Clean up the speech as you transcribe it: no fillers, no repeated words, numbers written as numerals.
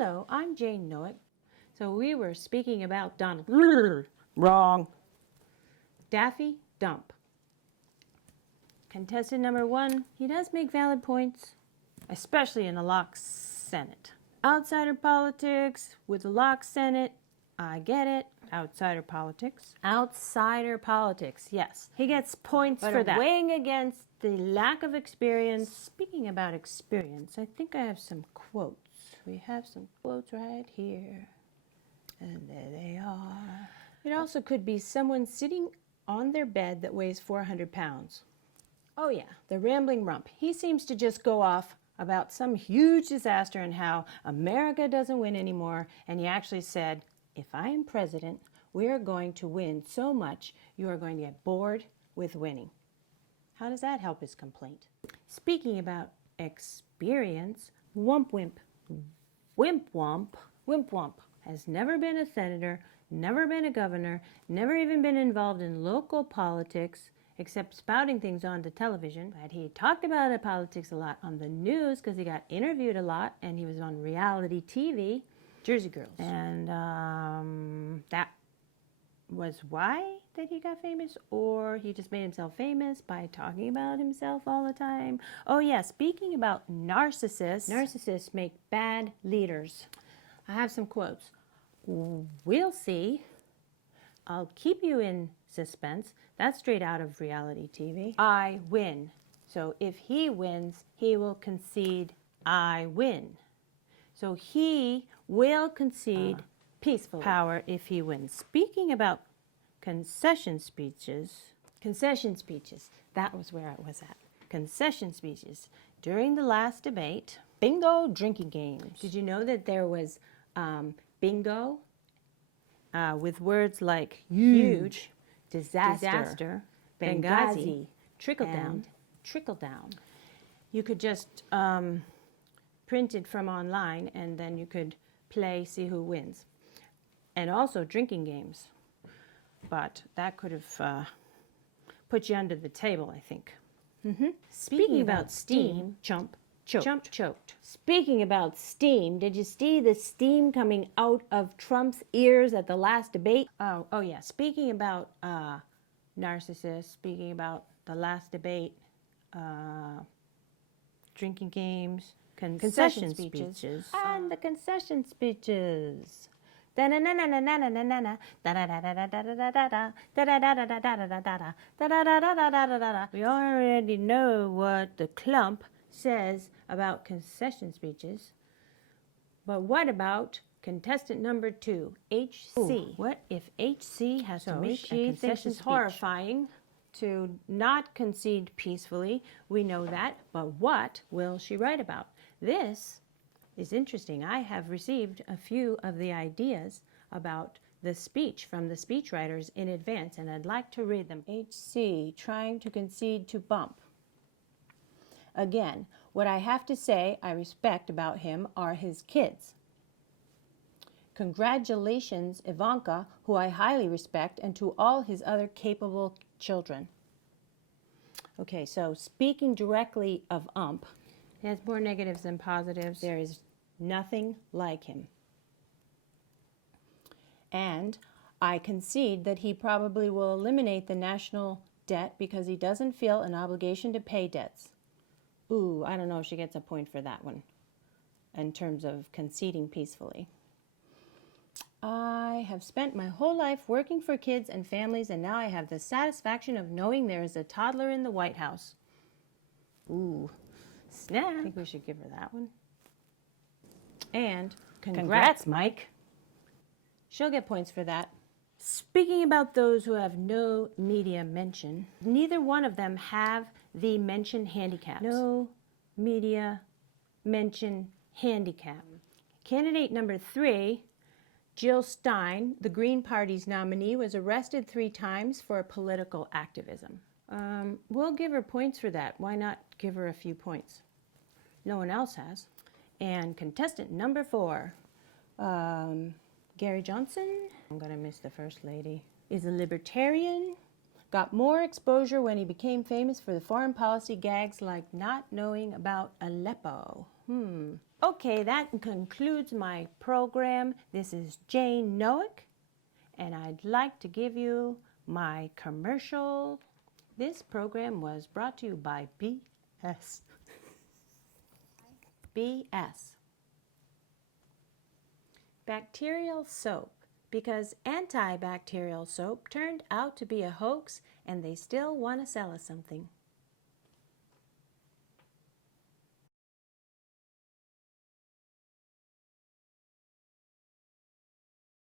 Hello, I'm Jayne Nowek. So we were speaking about Donald. Wrong. Daffy Dump. Contestant number 1, he does make valid points, especially in a locked Senate. Outsider politics with a locked Senate, I get it. Outsider politics. Outsider politics, yes. He gets points for that. Weighing against the lack of experience. Speaking about experience, I think I have some quotes. We have some quotes right here. And there they are. It also could be someone sitting on their bed that weighs 400 pounds. Oh yeah, the rambling rump. He seems to just go off about some huge disaster and how America doesn't win anymore. And he actually said, if I am president, we are going to win so much you are going to get bored with winning. How does that help his complaint? Speaking about experience, Wump Wump has never been a senator, never been a governor, never even been involved in local politics, except spouting things onto television. But he talked about politics a lot on the news because he got interviewed a lot and he was on reality TV. Jersey Girls. And that was why that he got famous, or he just made himself famous by talking about himself all the time. Oh yeah, speaking about narcissists make bad leaders. I have some quotes. We'll see. I'll keep you in suspense. That's straight out of reality TV. I win. So if he wins, he will concede I win. So he will concede peacefully power if he wins. Speaking about concession speeches, that was where I was at. Concession speeches. During the last debate, bingo drinking games. Did you know that there was bingo with words like huge, disaster, Benghazi, trickle down. You could just print it from online and then you could play, see who wins. And also drinking games. But that could have put you under the table, I think. Speaking about steam, choked. Speaking about steam, did you see the steam coming out of Trump's ears at the last debate? Oh yeah. Speaking about narcissists, speaking about the last debate, drinking games, concession speeches. And the concession speeches. We already know what the clump says about concession speeches. But what about contestant number 2, HC? Ooh, what if HC has to make a concession speech? Horrifying to not concede peacefully. We know that. But what will she write about? This is interesting. I have received a few of the ideas about the speech from the speechwriters in advance, and I'd like to read them. HC, trying to concede to bump. Again, what I have to say I respect about him are his kids. Congratulations, Ivanka, who I highly respect, and to all his other capable children. Okay, so speaking directly of Ump, he has more negatives than positives. There is nothing like him. And I concede that he probably will eliminate the national debt because he doesn't feel an obligation to pay debts. Ooh, I don't know if she gets a point for that one in terms of conceding peacefully. I have spent my whole life working for kids and families, and now I have the satisfaction of knowing there is a toddler in the White House. Ooh, snap. I think we should give her that one. And congrats, Mike. She'll get points for that. Speaking about those who have no media mention, neither one of them have the mention handicaps. No media mention handicap. Candidate number 3, Jill Stein, the Green Party's nominee, was arrested 3 times for political activism. We'll give her points for that. Why not give her a few points? No one else has. And contestant number 4, Gary Johnson, I'm going to miss the First Lady, is a libertarian, got more exposure when he became famous for the foreign policy gags like not knowing about Aleppo. Okay, that concludes my program. This is Jayne Nowek, and I'd like to give you my commercial. This program was brought to you by BS. BS. Bacterial soap, because antibacterial soap turned out to be a hoax and they still want to sell us something.